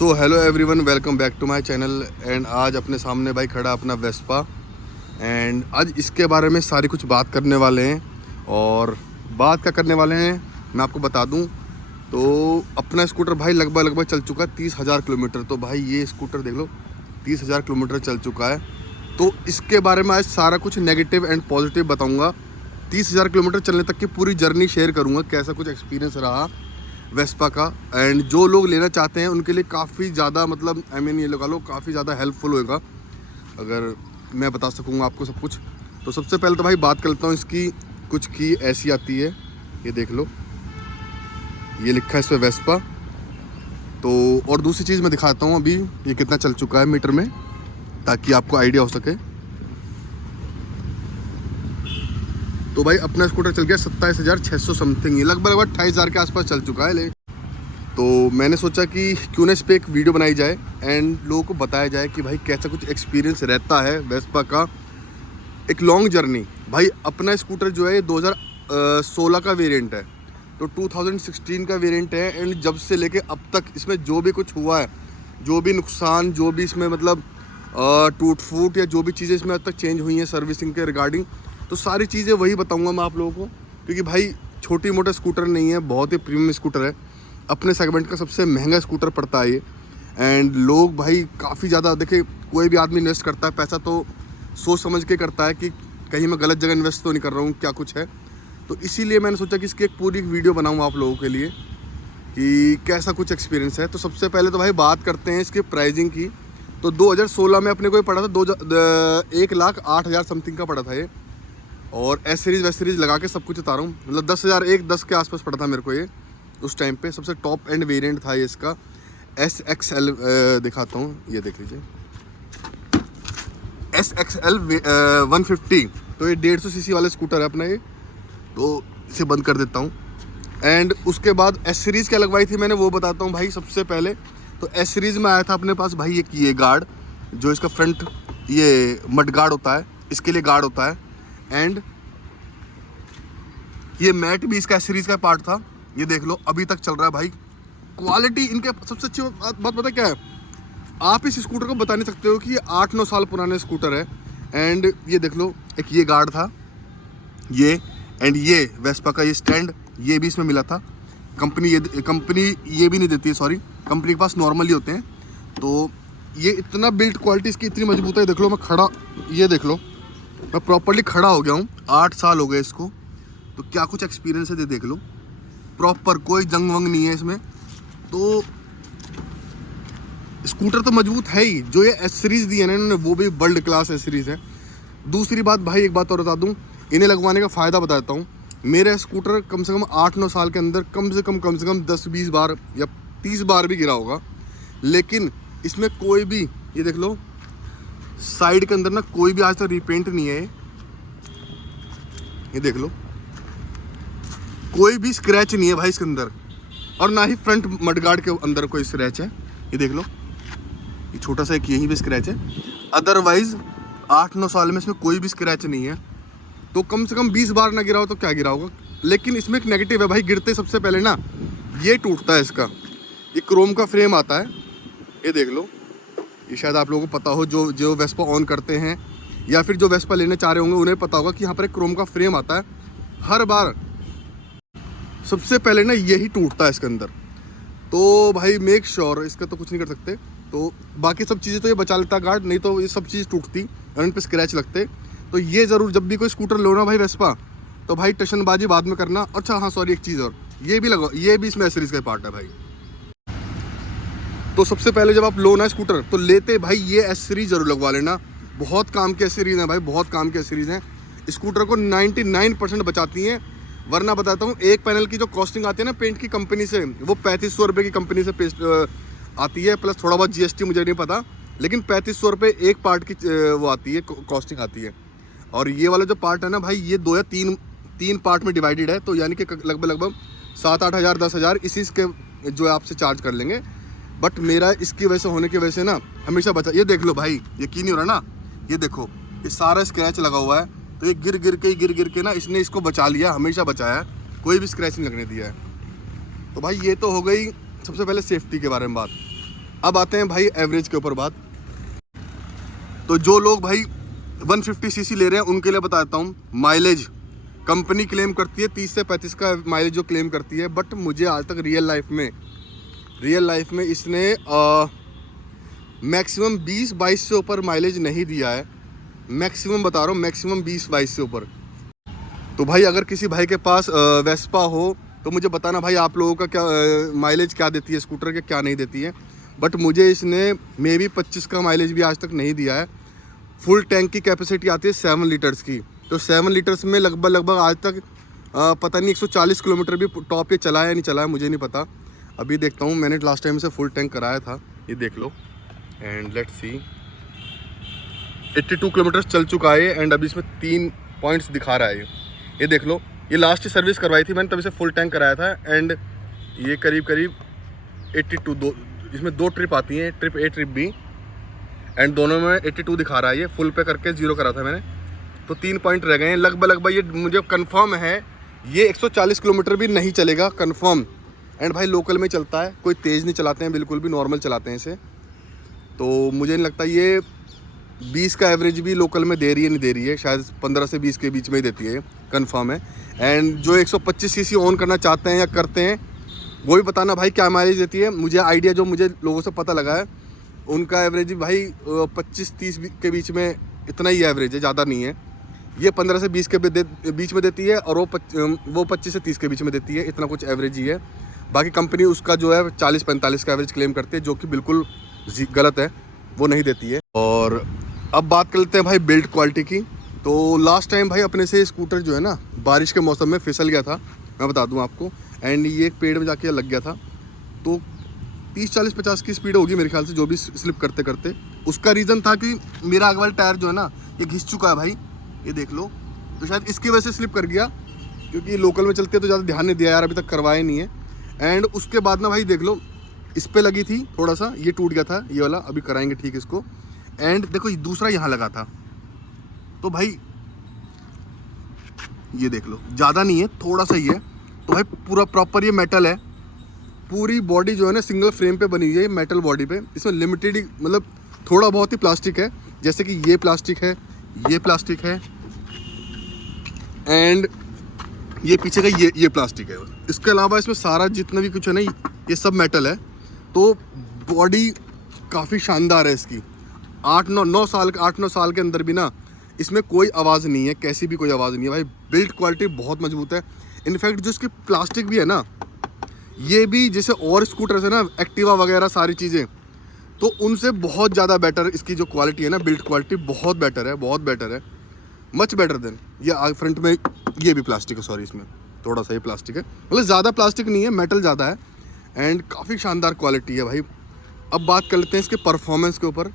So hello everyone, welcome back to my channel. And आज अपने सामने भाई खड़ा अपना वेस्पा। एंड आज इसके बारे में सारी कुछ बात करने वाले हैं। और बात क्या करने वाले हैं मैं आपको बता दूं तो अपना स्कूटर भाई लगभग चल चुका है 30,000 किलोमीटर। तो भाई ये स्कूटर देख लो 30,000 किलोमीटर चल चुका है। तो इसके बारे में आज सारा कुछ नेगेटिव एंड पॉजिटिव बताऊँगा। 30,000 किलोमीटर चलने तक की पूरी जर्नी शेयर करूँगा, कैसा कुछ एक्सपीरियंस रहा वेस्पा का। एंड जो लोग लेना चाहते हैं उनके लिए काफ़ी ज़्यादा ये लगा लो काफ़ी ज़्यादा हेल्पफुल होएगा अगर मैं बता सकूँगा आपको सब कुछ। तो सबसे पहले तो भाई बात कर लेता हूँ इसकी कुछ की ऐसी आती है, ये देख लो, ये लिखा है इस पर वेस्पा। तो और दूसरी चीज़ मैं दिखाता हूँ अभी ये कितना चल चुका है मीटर में, ताकि आपको आइडिया हो सके। तो भाई अपना स्कूटर चल गया 27,600 समथिंग, ये लगभग 28,000 के आसपास चल चुका है। तो मैंने सोचा कि क्यों ना इस पर एक वीडियो बनाई जाए एंड लोगों को बताया जाए कि भाई कैसा कुछ एक्सपीरियंस रहता है वेस्पा का। एक लॉन्ग जर्नी। भाई अपना स्कूटर जो है 2016 का वेरिएंट है, तो 2016 का वेरिएंट है। एंड जब से लेके अब तक इसमें जो भी कुछ हुआ है, जो भी नुकसान, जो भी इसमें टूट फूट या जो भी चीज़ें इसमें अब तक चेंज हुई हैं सर्विसिंग के रिगार्डिंग, तो सारी चीज़ें वही बताऊंगा मैं आप लोगों को। क्योंकि भाई छोटी मोटा स्कूटर नहीं है, बहुत ही प्रीमियम स्कूटर है, अपने सेगमेंट का सबसे महंगा स्कूटर पड़ता है ये। एंड लोग भाई काफ़ी ज़्यादा, देखिए कोई भी आदमी इन्वेस्ट करता है पैसा तो सोच समझ के करता है कि कहीं मैं गलत जगह इन्वेस्ट तो नहीं कर रहा हूँ, क्या कुछ है। तो इसीलिए मैंने सोचा कि इसकी एक पूरी वीडियो बनाऊँ आप लोगों के लिए कि कैसा कुछ एक्सपीरियंस है। तो सबसे पहले तो भाई बात करते हैं इसकी प्राइसिंग की। तो 2016 में अपने को पड़ा था 1,08,000 समथिंग का पड़ा था ये। और एस सीरीज़ वेस सीरीज़ लगा के सब कुछ बता रहा हूँ, 10,010 के आसपास पड़ा था मेरे को ये उस टाइम पे। सबसे टॉप एंड वेरिएंट था ये इसका SXL। दिखाता हूँ, ये देख लीजिए SXL 150। तो ये 150 सीसी वाले स्कूटर है अपना ये। तो इसे बंद कर देता हूँ। एंड उसके बाद एस सीरीज़ क्या लगवाई थी मैंने वो बताता हूँ भाई। सबसे पहले तो एस सीरीज़ में आया था अपने पास भाई एक ये गार्ड, जो इसका फ्रंट ये मड गार्ड होता है, इसके लिए गार्ड होता है। एंड ये मैट भी इसका एस सीरीज़ का पार्ट था, ये देख लो अभी तक चल रहा है भाई। क्वालिटी इनके सबसे अच्छी बात पता क्या है, आप इस स्कूटर को बता नहीं सकते हो कि ये 8-9 साल पुराने स्कूटर है। एंड ये देख लो एक ये गार्ड था ये, एंड ये वेस्पा का ये स्टैंड ये भी इसमें मिला था। कंपनी ये भी नहीं देती है, सॉरी, कंपनी के पास नॉर्मली होते हैं। तो ये इतना बिल्ट क्वालिटी इसकी इतनी मजबूत है। देख लो मैं खड़ा, ये देख लो मैं प्रॉपरली खड़ा हो गया हूँ, 8 साल हो गए इसको। तो क्या कुछ एक्सपीरियंस है देख लो, प्रॉपर कोई जंग वंग नहीं है इसमें। तो स्कूटर तो मजबूत है ही, जो ये एस सीरीज़ दी है ना इन्होंने वो भी वर्ल्ड क्लास एस सीरीज़ है। दूसरी बात भाई, एक बात और बता दूँ, इन्हें लगवाने का फ़ायदा बताता हूँ। मेरा स्कूटर कम से कम 8-9 साल के अंदर कम से कम 10-20 बार या 30 बार भी गिरा होगा। लेकिन इसमें कोई भी, ये देख लो साइड के अंदर ना कोई भी आज तक रिपेंट नहीं है। ये देख लो कोई भी स्क्रैच नहीं है भाई इसके अंदर, और ना ही फ्रंट मडगार्ड के अंदर कोई स्क्रैच है। ये देख लो ये छोटा सा एक यहीं पे स्क्रैच है, अदरवाइज 8-9 साल में इसमें कोई भी स्क्रैच नहीं है। तो कम से कम 20 बार ना गिरा हो तो क्या गिरा होगा। लेकिन इसमें एक नेगेटिव है भाई, गिरते सबसे पहले ना ये टूटता है इसका, ये क्रोम का फ्रेम आता है, ये देख लो। ये शायद आप लोगों को पता हो, जो वेस्पा ऑन करते हैं या फिर जो वेस्पा लेने चाह रहे होंगे उन्हें पता होगा कि यहाँ पर एक क्रोम का फ्रेम आता है। हर बार सबसे पहले ना यही टूटता है इसके अंदर। तो भाई मेक श्योर, इसका तो कुछ नहीं कर सकते। तो बाकी सब चीज़ें तो ये बचा लेता गार्ड, नहीं तो ये सब चीज़ टूटती और इन पर स्क्रैच लगते। तो ये ज़रूर जब भी कोई स्कूटर लो ना भाई वेस्पा, तो भाई टशनबाजी बाद में करना। अच्छा हाँ सॉरी, एक चीज़ और, ये भी लगवा, ये भी इसमें सीरीज़ का पार्ट है भाई। तो सबसे पहले जब आप लो ना स्कूटर तो लेते भाई ये एस सीरीज़ जरूर लगवा लेना। बहुत काम की एस सीरीज़ है भाई, बहुत काम की एस सीरीज़ हैं। स्कूटर को 99% बचाती हैं। वरना बताता हूँ, एक पैनल की जो कॉस्टिंग आती है ना पेंट की कंपनी से, वो 3500 रुपये की कंपनी से पेस्ट आती है, प्लस थोड़ा बहुत GST मुझे नहीं पता, लेकिन 3500 रुपये एक पार्ट की वो आती है, कॉस्टिंग आती है। और ये वाला जो पार्ट है ना भाई, ये 2 या 3 पार्ट में डिवाइडेड है। तो यानी कि लगभग 7-8 हज़ार 10 हज़ार इसी के जो है आपसे चार्ज कर लेंगे। बट मेरा इसकी वजह से होने की वजह से ना हमेशा बचा। ये देख लो भाई, यकीन नहीं हो रहा ना, ये देखो ये सारा स्क्रैच लगा हुआ है। तो ये गिर गिर के ना इसने इसको बचा लिया, हमेशा बचाया, कोई भी स्क्रैच नहीं लगने दिया है। तो भाई ये तो हो गई सबसे पहले सेफ्टी के बारे में बात। अब आते हैं भाई एवरेज के ऊपर बात। तो जो लोग भाई 150 सीसी ले रहे हैं उनके लिए बताता हूँ, माइलेज कंपनी क्लेम करती है 30 से 35 का माइलेज जो क्लेम करती है, बट मुझे आज तक रियल लाइफ में इसने मैक्सिमम 20-22 से ऊपर माइलेज नहीं दिया है। मैक्सिमम बता रहा हूँ, मैक्सिमम 20-22 से ऊपर। तो भाई अगर किसी भाई के पास वेस्पा हो तो मुझे बताना भाई आप लोगों का क्या माइलेज क्या देती है स्कूटर के, क्या नहीं देती है। बट मुझे इसने मे भी 25 का माइलेज भी आज तक नहीं दिया है। फुल टैंक की कैपेसिटी आती है 7 लीटर्स की, तो 7 लीटर्स में लगभग आज तक पता नहीं 140 किलोमीटर भी टॉप पे चला है या नहीं चला है, मुझे नहीं पता। अभी देखता हूँ, मैंने लास्ट टाइम से फुल टैंक कराया था, ये देख लो एंड लेट्स सी 82 किलोमीटर चल चुका है एंड अभी इसमें 3 पॉइंट्स दिखा रहा है। ये देख लो, ये लास्ट सर्विस करवाई थी मैंने, तभी से फुल टैंक कराया था एंड ये करीब 82 इसमें 2 ट्रिप आती हैं, trip A trip B, and दोनों में 82 दिखा रहा है। ये फुल पे करके 0 करा था मैंने, तो 3 पॉइंट रह गए हैं लगभग। ये मुझे कंफर्म है ये 140 किलोमीटर भी नहीं चलेगा कंफर्म। एंड भाई लोकल में चलता है, कोई तेज़ नहीं चलाते हैं, बिल्कुल भी नॉर्मल चलाते हैं इसे। तो मुझे नहीं लगता ये 20 का एवरेज भी लोकल में दे रही है, नहीं दे रही है, शायद 15 से 20 के बीच में ही देती है, कंफर्म है। एंड जो 125 सीसी ऑन करना चाहते हैं या करते हैं वो भी बताना भाई क्या माइलेज देती है। मुझे आइडिया जो मुझे लोगों से पता लगा है उनका एवरेज भाई 25-30 के बीच में इतना ही एवरेज है, ज़्यादा नहीं है। ये 15 से 20 के बीच में देती है और वो 25 से 30 के बीच में देती है, इतना कुछ एवरेज ही है। बाकी कंपनी उसका जो है 40-45 का एवरेज क्लेम करती है, जो कि बिल्कुल गलत है, वो नहीं देती है। और अब बात कर लेते हैं भाई बिल्ड क्वालिटी की। तो लास्ट टाइम भाई अपने से स्कूटर जो है ना बारिश के मौसम में फिसल गया था, मैं बता दूं आपको, एंड ये एक पेड़ में जाके लग गया था। तो 30-40-50 की स्पीड होगी मेरे ख्याल से, जो भी स्लिप करते करते। उसका रीज़न था कि मेरा आगे वाला टायर जो है ना ये घिस चुका है भाई, ये देख लो। तो शायद इसकी वजह से स्लिप कर गया, क्योंकि लोकल में चलते तो ज़्यादा ध्यान नहीं दिया यार, अभी तक करवाया नहीं है। एंड उसके बाद ना भाई देख लो, इस पर लगी थी थोड़ा सा, ये टूट गया था ये वाला, अभी कराएंगे ठीक इसको। एंड देखो दूसरा यहाँ लगा था, तो भाई ये देख लो, ज़्यादा नहीं है, थोड़ा सा ही है। तो भाई पूरा प्रॉपर ये मेटल है, पूरी बॉडी जो है ना सिंगल फ्रेम पे बनी हुई है मेटल बॉडी पे। इसमें लिमिटेड ही मतलब थोड़ा बहुत ही प्लास्टिक है, जैसे कि ये प्लास्टिक है, ये प्लास्टिक है एंड ये पीछे का ये प्लास्टिक है। इसके अलावा इसमें सारा जितना भी कुछ है ना ये सब मेटल है। तो बॉडी काफ़ी शानदार है इसकी। 8-9 साल के अंदर भी ना इसमें कोई आवाज़ नहीं है, कैसी भी कोई आवाज़ नहीं है भाई। बिल्ड क्वालिटी बहुत मजबूत है। इनफैक्ट जो इसकी प्लास्टिक भी है ना, ये भी जैसे और स्कूटर्स है ना एक्टिवा वगैरह सारी चीज़ें, तो उनसे बहुत ज़्यादा बेटर इसकी जो क्वालिटी है ना, बिल्ड क्वालिटी बहुत बेटर है, बहुत बेटर है, मच बेटर देन ये। फ्रंट में ये भी प्लास्टिक है, सॉरी इसमें थोड़ा सा ये प्लास्टिक है, मतलब ज़्यादा प्लास्टिक नहीं है, मेटल ज़्यादा है एंड काफ़ी शानदार क्वालिटी है भाई। अब बात कर लेते हैं इसके परफॉर्मेंस के ऊपर।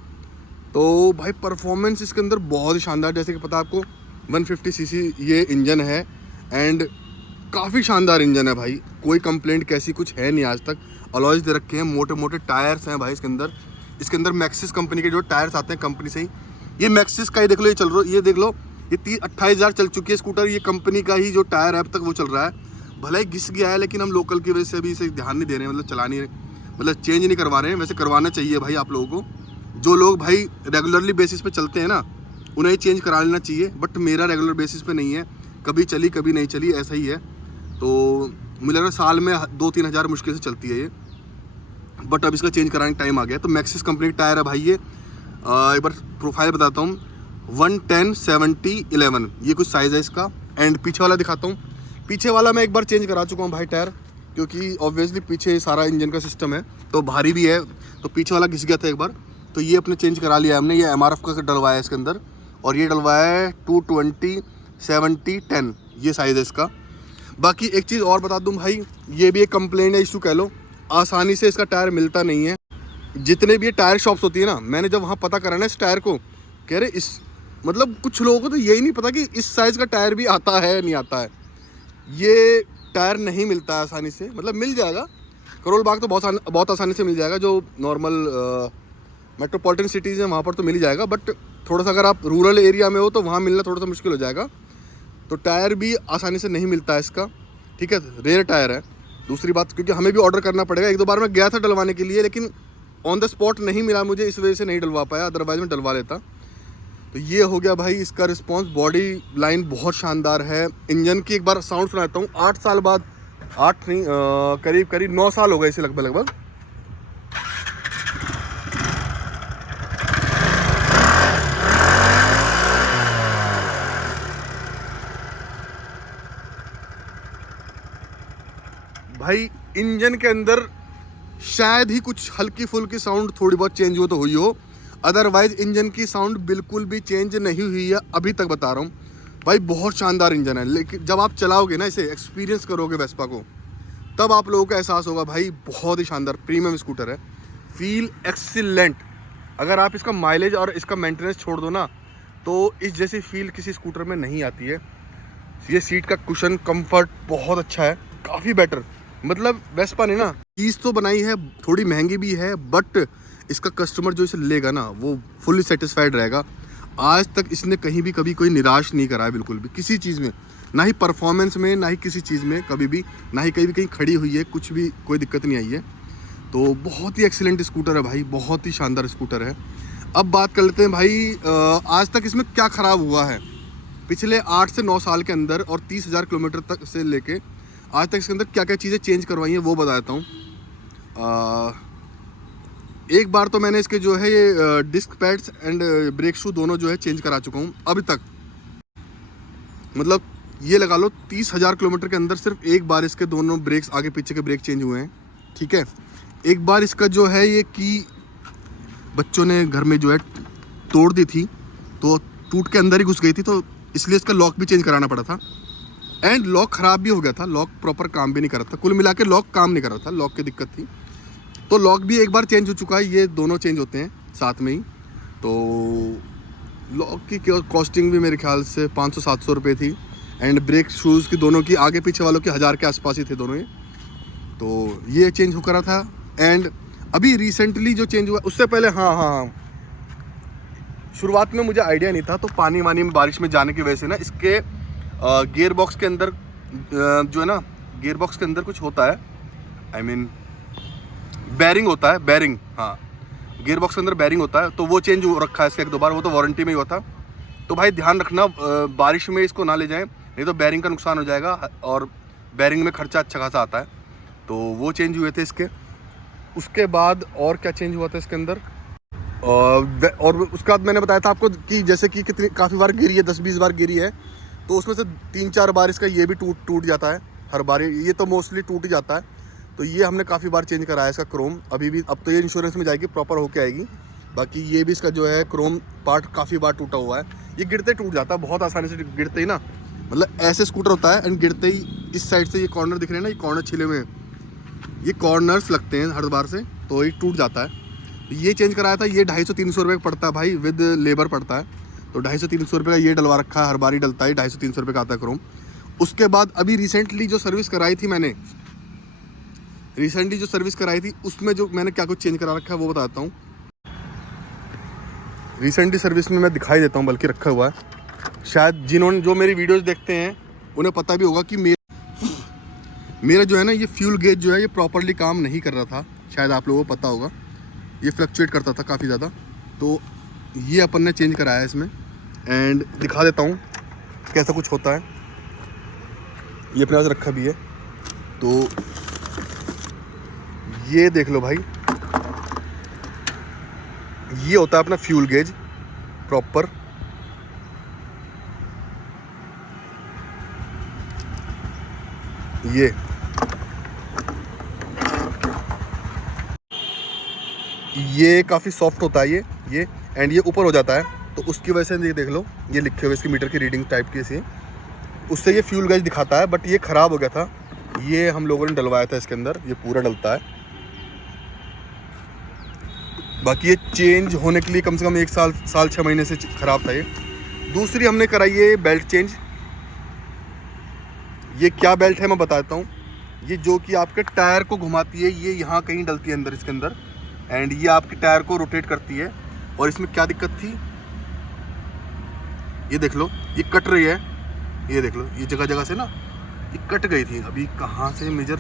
तो भाई परफॉर्मेंस इसके अंदर बहुत ही शानदार, जैसे कि पता आपको 150 सीसी ये इंजन है एंड काफ़ी शानदार इंजन है भाई, कोई कंप्लेंट कैसी कुछ है नहीं आज तक। अलॉयज दे रखे हैं, मोटे मोटे टायर्स हैं भाई इसके अंदर मैक्सिस कंपनी के जो टायर्स आते हैं कंपनी से ही। ये मैक्सिस का ही देख लो, ये चल रहा है, ये देख लो, ये 28,000 चल चुकी है स्कूटर, ये कंपनी का ही जो टायर है अब तक वो चल रहा है। भले ही घिस गया है लेकिन हम लोकल की वजह से भी इसे ध्यान नहीं दे रहे हैं, मतलब चला नहीं रहे, मतलब चेंज नहीं करवा रहे हैं। वैसे करवाना चाहिए भाई आप लोगों को, जो लोग भाई रेगुलरली बेसिस पे चलते हैं ना उन्हें चेंज करा लेना चाहिए। बट मेरा रेगुलर बेसिस पे नहीं है, कभी चली कभी नहीं चली, ऐसा ही है। तो मुझे लग रहा है साल में 2-3 हज़ार मुश्किल से चलती है ये, बट अब इसका चेंज कराने का टाइम आ गया। तो मैक्सिस कंपनी का टायर है भाई ये। एक बार प्रोफाइल बताता हूँ, 110/70/11 ये कुछ साइज़ है इसका। एंड पीछे वाला दिखाता हूँ, पीछे वाला मैं एक बार चेंज करा चुका हूँ भाई टायर, क्योंकि ऑब्वियसली पीछे सारा इंजन का सिस्टम है तो भारी भी है, तो पीछे वाला घिस गया था एक बार, तो ये अपने चेंज करा लिया हमने। ये MRF का डलवाया है इसके अंदर, और ये डलवाया है 220/70/10 ये साइज़ है इसका। बाकी एक चीज़ और बता दूं भाई, ये भी एक कंप्लेंट है, इशू कह लो, आसानी से इसका टायर मिलता नहीं है। जितने भी ये टायर शॉप्स होती है ना, मैंने जब वहाँ पता करा ना इस टायर को, कह रहे इस मतलब कुछ लोगों को तो यही नहीं पता कि इस साइज़ का टायर भी आता है नहीं आता है। ये टायर नहीं मिलता है आसानी से, मतलब मिल जाएगा करोल बाग तो बहुत आसानी से मिल जाएगा, जो नॉर्मल मेट्रोपॉलिटन सिटीज़ हैं वहाँ पर तो मिल ही जाएगा। बट थोड़ा सा अगर आप रूरल एरिया में हो तो वहाँ मिलना थोड़ा सा मुश्किल हो जाएगा। तो टायर भी आसानी से नहीं मिलता है इसका, ठीक है, रेयर टायर है। दूसरी बात, क्योंकि हमें भी ऑर्डर करना पड़ेगा। 1-2 बार मैं गया था डलवाने के लिए, लेकिन ऑन द स्पॉट नहीं मिला मुझे, इस वजह से नहीं डलवा पाया, अदरवाइज मैं डलवा लेता। तो ये हो गया भाई इसका रिस्पॉन्स। बॉडी लाइन बहुत शानदार है। इंजन की एक बार साउंड सुनाता हूँ। 8 साल बाद, 8 नहीं करीब करीब 9 साल हो गए इसे लगभग। भाई इंजन के अंदर शायद ही कुछ हल्की फुल्की साउंड थोड़ी बहुत चेंज हो तो हुई हो, अदरवाइज इंजन की साउंड बिल्कुल भी चेंज नहीं हुई है अभी तक, बता रहा हूँ भाई। बहुत शानदार इंजन है। लेकिन जब आप चलाओगे ना, इसे एक्सपीरियंस करोगे वेस्पा को, तब आप लोगों को एहसास होगा भाई बहुत ही शानदार प्रीमियम स्कूटर है। Feel excellent. अगर आप इसका माइलेज और इसका मेंटेनेंस छोड़ दो ना, तो इस जैसी फील किसी स्कूटर में नहीं आती है। ये सीट का कुशन कंफर्ट बहुत अच्छा है, काफ़ी बेटर। मतलब वेस्पा ने ना चीज़ तो बनाई है, थोड़ी महंगी भी है, बट इसका कस्टमर जो इसे लेगा ना वो फुल्ली सेटिस्फाइड रहेगा। आज तक इसने कहीं भी कभी कोई निराश नहीं करा है, बिल्कुल भी किसी चीज़ में, ना ही परफॉर्मेंस में, ना ही किसी चीज़ में कभी भी, ना ही कहीं खड़ी हुई है, कुछ भी कोई दिक्कत नहीं आई है। तो बहुत ही एक्सीलेंट स्कूटर है भाई, बहुत ही शानदार स्कूटर है। अब बात कर लेते हैं भाई आज तक इसमें क्या ख़राब हुआ है पिछले 8 से 9 साल के अंदर, और 30,000 किलोमीटर तक से लेके आज तक इसके अंदर क्या क्या चीज़ें चेंज करवाई हैं वो बता देता हूँ। एक बार तो मैंने इसके जो है ये disc pads and brake shoe दोनों जो है चेंज करा चुका हूँ अभी तक। मतलब ये लगा लो 30,000 किलोमीटर के अंदर सिर्फ एक बार इसके दोनों ब्रेक्स, आगे पीछे के ब्रेक चेंज हुए हैं, ठीक है। एक बार इसका जो है ये की बच्चों ने घर में जो है तोड़ दी थी, तो टूट के अंदर ही घुस गई थी, तो इसलिए इसका लॉक भी चेंज कराना पड़ा था। एंड लॉक ख़राब भी हो गया था, लॉक प्रॉपर काम भी नहीं कर रहा था, कुल मिला के लॉक काम नहीं कर रहा था, लॉक की दिक्कत थी। तो लॉक भी एक बार चेंज हो चुका है, ये दोनों चेंज होते हैं साथ में ही। तो लॉक की कॉस्टिंग भी मेरे ख्याल से 500-700 रुपये थी। एंड ब्रेक शूज़ की दोनों की, आगे पीछे वालों की 1000 के आसपास ही थे दोनों ये। तो ये चेंज हो करा था। एंड अभी रिसेंटली जो चेंज हुआ, उससे पहले हाँ, शुरुआत में मुझे आइडिया नहीं था, तो पानी वानी में बारिश में जाने की वजह से ना इसके गियर बॉक्स के अंदर जो है ना, गियर बॉक्स के अंदर कुछ होता है, आई मीन बैरिंग होता है, बैरिंग, हाँ गियर बॉक्स के अंदर बैरिंग होता है, तो वो चेंज हो रखा है इसका 1-2 बार, वो तो वारंटी में ही हुआ था। तो भाई ध्यान रखना बारिश में इसको ना ले जाएं, नहीं तो बैरिंग का नुकसान हो जाएगा, और बैरिंग में खर्चा अच्छा खासा आता है। तो वो चेंज हुए थे इसके। उसके बाद और क्या चेंज हुआ था इसके अंदर, और उसके बाद मैंने बताया था आपको कि जैसे कि कितनी काफ़ी बार गिरी है, 10-20 बार गिरी है, तो उसमें से 3-4 बार इसका ये भी टूट जाता है हर बार, ये तो मोस्टली टूट ही जाता है। तो ये हमने काफ़ी बार चेंज कराया इसका क्रोम, अभी भी, अब तो ये इंश्योरेंस में जाएगी, प्रॉपर होके आएगी। बाकी ये भी इसका जो है क्रोम पार्ट काफ़ी बार टूटा हुआ है, ये गिरते टूट जाता है बहुत आसानी से, गिरते ही ना, मतलब ऐसे स्कूटर होता है एंड गिरते ही इस साइड से ये कॉर्नर दिख रहे हैं ना, ये कॉर्नर छिले हुए हैं, ये कॉर्नर्स लगते हैं हर बार से, तो ये टूट जाता है। तो ये चेंज कराया था, ये 250-300 रुपये का पड़ता है भाई, विद लेबर पड़ता है। तो 250-300 रुपये का ये डलवा रखा है, हर बार ही डलता है, 250-300 रुपये का आता है क्रोम। उसके बाद अभी रिसेंटली जो सर्विस कराई थी मैंने, उसमें जो मैंने क्या कुछ चेंज करा रखा है वो बताता हूँ। रिसेंटली सर्विस में मैं दिखाई देता हूँ, बल्कि रखा हुआ है, शायद जिन्होंने जो मेरी वीडियोस देखते हैं उन्हें पता भी होगा कि मेरा जो है ना ये फ्यूल गेज जो है ये प्रॉपरली काम नहीं कर रहा था, शायद आप लोगों को पता होगा, ये फ्लक्चुएट करता था काफ़ी ज़्यादा। तो ये अपन ने चेंज कराया है इसमें, एंड दिखा देता हूँ कैसा कुछ होता है। ये अपने पास रखा भी है, तो ये देख लो भाई, ये होता है अपना फ्यूल गेज प्रॉपर। ये काफ़ी सॉफ्ट होता है ये एंड ये ऊपर हो जाता है, तो उसकी वजह से ये देख लो, ये लिखे हुए इसकी मीटर की रीडिंग टाइप की ऐसी, उससे ये फ्यूल गेज दिखाता है। बट ये ख़राब हो गया था, ये हम लोगों ने डलवाया था इसके अंदर, ये पूरा डलता है। बाकी ये चेंज होने के लिए कम से कम 1 साल 6 महीने से ख़राब था ये। दूसरी हमने कराई है बेल्ट चेंज। ये क्या बेल्ट है मैं बताता हूँ। ये जो कि आपके टायर को घुमाती है, ये यहाँ कहीं डलती है अंदर इसके अंदर, एंड ये आपके टायर को रोटेट करती है। और इसमें क्या दिक्कत थी, ये देख लो, ये कट रही है, ये देख लो, ये जगह जगह से ना ये कट गई थी। अभी कहाँ से मेजर,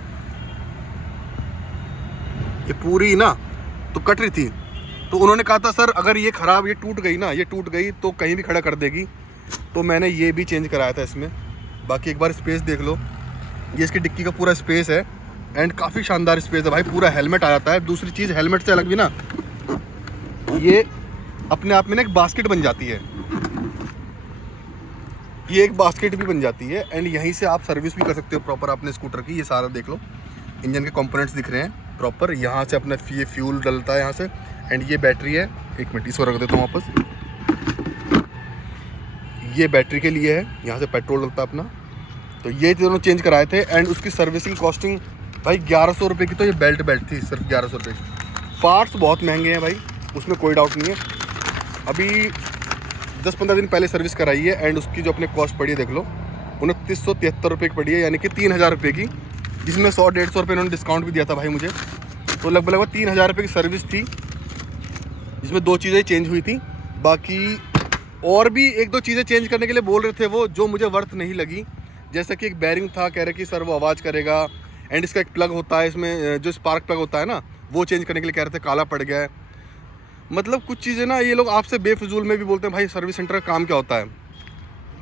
ये पूरी ना तो कट रही थी। तो उन्होंने कहा था सर अगर ये ख़राब, ये टूट गई ना, ये टूट गई तो कहीं भी खड़ा कर देगी। तो मैंने ये भी चेंज कराया था इसमें। बाकी एक बार स्पेस देख लो, ये इसकी डिक्की का पूरा स्पेस है एंड काफ़ी शानदार स्पेस है भाई। पूरा हेलमेट आ जाता है। दूसरी चीज़, हेलमेट से अलग भी ना ये अपने आप में ना एक बास्केट बन जाती है, ये एक बास्केट भी बन जाती है एंड यहीं से आप सर्विस भी कर सकते हो प्रॉपर अपने स्कूटर की। ये सारा देख लो, इंजन के कंपोनेंट्स दिख रहे हैं प्रॉपर। यहाँ से अपना ये फ्यूल डलता है यहाँ से एंड ये बैटरी है। एक मिनट इसको रख देता हूँ वापस। ये बैटरी के लिए है, यहाँ से पेट्रोल डलता है अपना। तो ये दोनों चेंज कराए थे एंड उसकी सर्विसिंग कॉस्टिंग भाई 1100 रुपये की। तो ये बेल्ट थी सिर्फ 1100 रुपये की। पार्ट्स बहुत महंगे हैं भाई, उसमें कोई डाउट नहीं है। अभी 10-15 दिन पहले सर्विस कराई है एंड उसकी जो अपने कॉस्ट पड़ी है देख लो, 2973 रुपये की पड़ी है, यानी कि 3000 रुपये की, जिसमें 100-150 रुपये इन्होंने डिस्काउंट भी दिया था भाई मुझे। तो लगभग 3000 रुपये की सर्विस थी, जिसमें 2 चीज़ें चेंज हुई थी। बाकी और भी 1-2 चीज़ें चेंज करने के लिए बोल रहे थे वो, जो मुझे वर्थ नहीं लगी। जैसा कि एक बैरिंग था, कह रहे कि सर वो आवाज़ करेगा एंड इसका एक प्लग होता है इसमें, जो स्पार्क प्लग होता है ना, वो चेंज करने के लिए कह रहे थे, काला पड़ गया है। मतलब कुछ चीज़ें ना ये लोग आपसे बेफजूल में भी बोलते हैं। भाई सर्विस सेंटर का काम क्या होता है,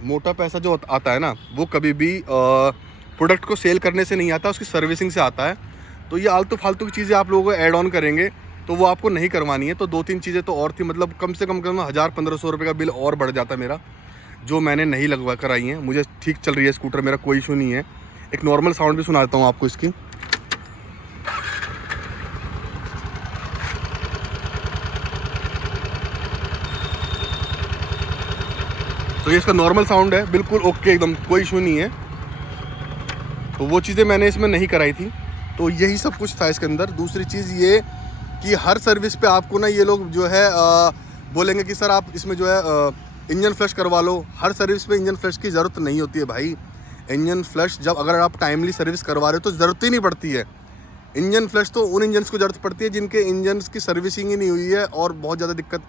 मोटा पैसा जो आता है ना वो कभी भी प्रोडक्ट को सेल करने से नहीं आता, उसकी सर्विसिंग से आता है। तो ये आलतू फालतू की चीज़ें आप लोगों को ऐड ऑन करेंगे तो वो आपको नहीं करवानी है। तो 2-3 चीज़ें तो और थी, मतलब कम से कम 1000-1500 रुपये का बिल और बढ़ जाता मेरा, जो मैंने नहीं लगवा कर आई हैं। मुझे ठीक चल रही है स्कूटर, मेरा कोई इशू नहीं है। एक नॉर्मल साउंड भी सुनाता हूँ आपको इसकी। तो ये इसका नॉर्मल साउंड है, बिल्कुल ओके, एकदम कोई इशू नहीं है। तो वो चीज़ें मैंने इसमें नहीं कराई थी। तो यही सब कुछ था इसके अंदर। दूसरी चीज़ ये कि हर सर्विस पे आपको ना ये लोग जो है बोलेंगे कि सर आप इसमें जो है इंजन फ्लश करवा लो। हर सर्विस पे इंजन फ्लश की ज़रूरत नहीं होती है भाई। इंजन फ्लश जब अगर आप टाइमली सर्विस करवा रहे हो तो ज़रूरत ही नहीं पड़ती है। इंजन फ्लश तो उन इंजन्स को ज़रूरत पड़ती है जिनके इंजन्स की सर्विसिंग ही नहीं हुई है और बहुत ज़्यादा दिक्कत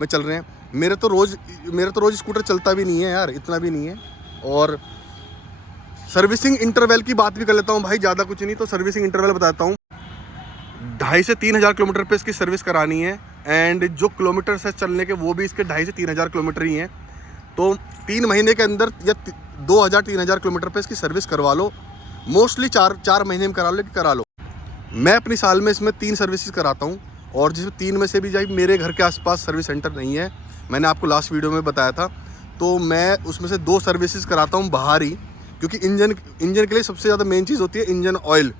में चल रहे हैं। मेरा तो रोज़ स्कूटर चलता भी नहीं है यार, इतना भी नहीं है। और सर्विसिंग इंटरवल की बात भी कर लेता हूँ भाई, ज़्यादा कुछ नहीं। तो सर्विसिंग इंटरवल बताता हूँ, 2,500 से 3,000 किलोमीटर पे इसकी सर्विस करानी है एंड जो किलोमीटर है चलने के वो भी इसके 2,500 से 3,000 किलोमीटर ही हैं। तो 3 महीने के अंदर या 2,000-3,000 किलोमीटर पे इसकी सर्विस करवा लो। मोस्टली 4 महीने में करा लो, लेकिन करा लो। मैं अपनी साल में इसमें 3 सर्विसेज कराता हूँ और जिसमें 3 में से भी जाए मेरे घर के आसपास सर्विस सेंटर नहीं है। मैंने आपको लास्ट वीडियो में बताया था। तो मैं उसमें से 2 सर्विसेज कराता हूँ बाहर ही, क्योंकि इंजन के लिए सबसे ज़्यादा मेन चीज़ होती है engine oil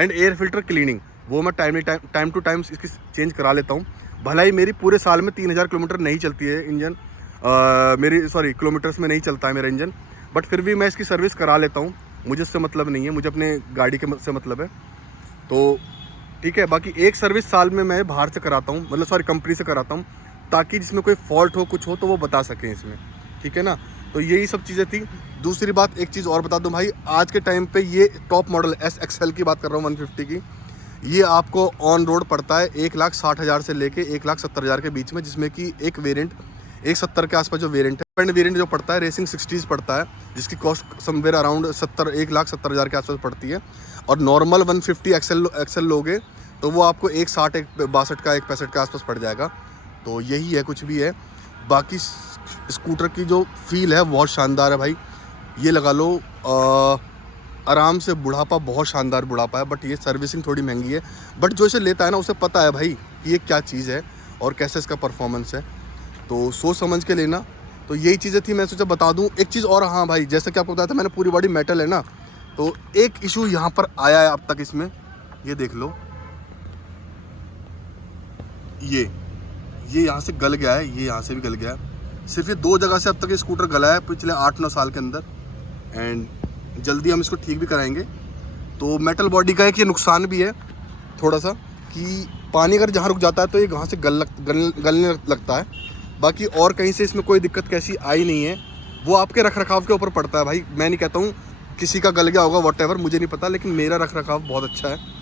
and air filter cleaning. वो मैं टाइम टू टाइम इसकी चेंज करा लेता हूँ। भला ही मेरी पूरे साल में 3,000 किलोमीटर नहीं चलती है इंजन, किलोमीटर्स में नहीं चलता है मेरा इंजन, बट फिर भी मैं इसकी सर्विस करा लेता हूँ। मुझे इससे मतलब नहीं है, मुझे अपने गाड़ी के से मतलब है। तो ठीक है। बाकी एक सर्विस साल में मैं बाहर से कराता हूँ, मतलब कंपनी से कराता हूँ, ताकि जिसमें कोई फॉल्ट हो कुछ हो तो वो बता सकें इसमें, ठीक है ना। तो यही सब चीज़ें थी। दूसरी बात, एक चीज़ और बता दूं भाई, आज के टाइम पे ये टॉप मॉडल SXL की बात कर रहा हूँ 150 की, ये आपको ऑन रोड पड़ता है 1,60,000 से लेके 1,70,000 के बीच में, जिसमें कि एक वेरिएंट 1,70 के आसपास जो वेरिएंट है, वेरिएंट जो पड़ता है रेसिंग 60s पड़ता है, जिसकी कॉस्ट समवेयर अराउंड 1,70,000 के आसपास पड़ती है। और नॉर्मल 150 XL लोगे तो वो आपको 1,60, 1,62 का 1,65 के आसपास पड़ जाएगा। तो यही है, कुछ भी है। बाकी स्कूटर की जो फील है बहुत शानदार है भाई। ये लगा लो आराम से बुढ़ापा, बहुत शानदार बुढ़ापा है। बट ये सर्विसिंग थोड़ी महंगी है, बट जो इसे लेता है ना उसे पता है भाई कि ये क्या चीज़ है और कैसे इसका परफॉर्मेंस है। तो सोच समझ के लेना। तो यही चीज़ें थी, मैं सोचा बता दूं। एक चीज़ और, हाँ भाई, जैसा कि आपको बताया था मैंने, पूरी बॉडी मेटल है ना, तो एक इशू यहाँ पर आया है अब तक इसमें, ये देख लो, ये यहाँ से गल गया है, ये यहाँ से भी गल गया है। सिर्फ ये 2 जगह से अब तक ये स्कूटर गला है पिछले 8-9 साल के अंदर, एंड जल्दी हम इसको ठीक भी कराएंगे। तो मेटल बॉडी का एक ये नुकसान भी है थोड़ा सा, कि पानी अगर जहाँ रुक जाता है तो ये वहाँ से गलने लगता है। बाकी और कहीं से इसमें कोई दिक्कत कैसी आई नहीं है। वो आपके रख रखाव के ऊपर पड़ता है भाई। मैं नहीं कहता हूँ किसी का गल गया होगा, वॉटएवर, मुझे नहीं पता, लेकिन मेरा रख रखाव बहुत अच्छा है।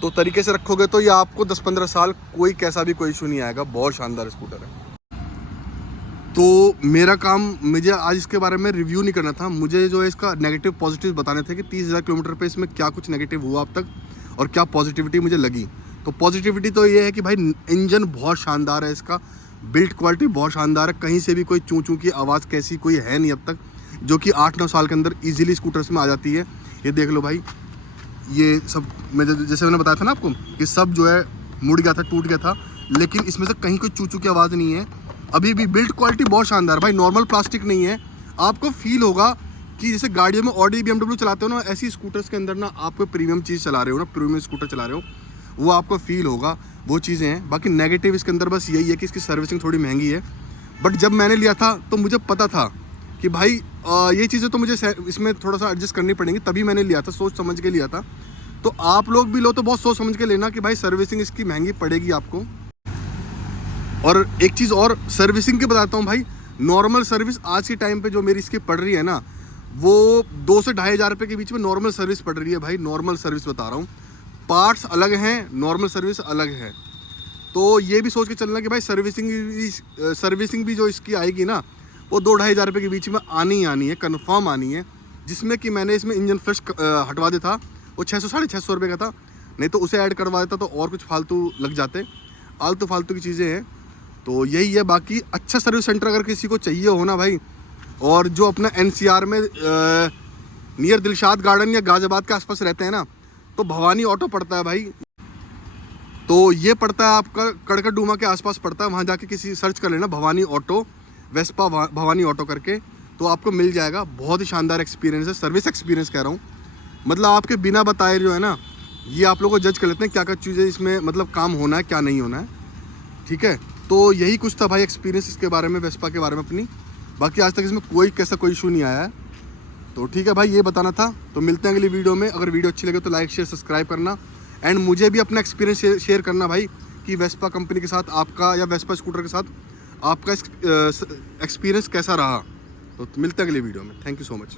तो तरीके से रखोगे तो ये आपको 10-15 साल कोई कैसा भी कोई इशू नहीं आएगा। बहुत शानदार स्कूटर है। तो मेरा काम, मुझे आज इसके बारे में रिव्यू नहीं करना था, मुझे जो है इसका नेगेटिव पॉजिटिव बताने थे कि 30,000 किलोमीटर पे इसमें क्या कुछ नेगेटिव हुआ अब तक और क्या पॉजिटिविटी मुझे लगी। तो पॉजिटिविटी तो ये है कि भाई इंजन बहुत शानदार है इसका, बिल्ड क्वालिटी बहुत शानदार है, कहीं से भी कोई चूं चूं की आवाज़ कैसी कोई है नहीं अब तक, जो कि 8-9 साल के अंदर इजीली स्कूटर्स में आ जाती है। ये देख लो भाई, ये सब मैं जैसे मैंने बताया था ना आपको कि सब जो है मुड़ गया था, टूट गया था, लेकिन इसमें से कहीं कोई चू चू की आवाज़ नहीं है। अभी भी बिल्ड क्वालिटी बहुत शानदार भाई, नॉर्मल प्लास्टिक नहीं है। आपको फील होगा कि जैसे गाड़ियों में ऑडी BMW चलाते हो ना, ऐसी स्कूटर्स के अंदर ना आपको प्रीमियम चीज़ चला रहे हो ना, प्रीमियम स्कूटर चला रहे हो, वो आपको फील होगा, वो चीज़ें हैं। बाकी नेगेटिव इसके अंदर बस यही है कि इसकी सर्विसिंग थोड़ी महंगी है। बट जब मैंने लिया था तो मुझे पता था कि भाई ये चीज़ें तो मुझे इसमें थोड़ा सा एडजस्ट करनी पड़ेंगी, तभी मैंने लिया था, सोच समझ के लिया था। तो आप लोग भी लो तो बहुत सोच समझ के लेना कि भाई सर्विसिंग इसकी महंगी पड़ेगी आपको। और एक चीज़ और सर्विसिंग की बताता हूँ भाई, नॉर्मल सर्विस आज के टाइम पे जो मेरी इसकी पड़ रही है ना, वो 2 से 2,500 रुपये के बीच में नॉर्मल सर्विस पड़ रही है भाई। नॉर्मल सर्विस बता रहा हूँ, पार्ट्स अलग हैं, नॉर्मल सर्विस अलग है। तो ये भी सोच के चलना कि भाई सर्विसिंग भी जो इसकी आएगी ना, वो 2-2,500 रुपये के बीच में आनी ही आनी है, कन्फर्म आनी है। जिसमें कि मैंने इसमें इंजन फ्लश हटवा दिया था, वो 600-650 रुपये का था, नहीं तो उसे ऐड करवा देता तो और कुछ फालतू लग जाते, आलतू फालतू की चीज़ें हैं। तो यही है। बाकी अच्छा सर्विस सेंटर अगर किसी को चाहिए हो ना भाई, और जो अपना NCR में नियर दिलशाद गार्डन या गाजियाबाद के आसपास रहते हैं ना, तो भवानी ऑटो पड़ता है भाई। तो ये पड़ता है आपका कड़कड़डूमा के आसपास पड़ता है, वहाँ जाके किसी सर्च कर लेना Bhavani auto, Vespa Bhavani auto करके, तो आपको मिल जाएगा। बहुत ही शानदार एक्सपीरियंस है, सर्विस एक्सपीरियंस कह रहा हूँ। मतलब आपके बिना बताए जो है ना, ये आप लोगों को जज कर लेते हैं क्या क्या चीज़ें इसमें मतलब काम होना है, क्या नहीं होना है। ठीक है, तो यही कुछ था भाई एक्सपीरियंस इसके बारे में, वेस्पा के बारे में अपनी। बाकी आज तक इसमें कोई इशू नहीं आया है। तो ठीक है भाई, ये बताना था। तो मिलते हैं अगली वीडियो में। अगर वीडियो अच्छी लगे तो लाइक शेयर सब्सक्राइब करना, एंड मुझे भी अपना एक्सपीरियंस शेयर करना भाई कि वेस्पा कंपनी के साथ आपका या वेस्पा स्कूटर के साथ आपका एक्सपीरियंस कैसा रहा। तो मिलते हैं अगली वीडियो में। Thank you so much.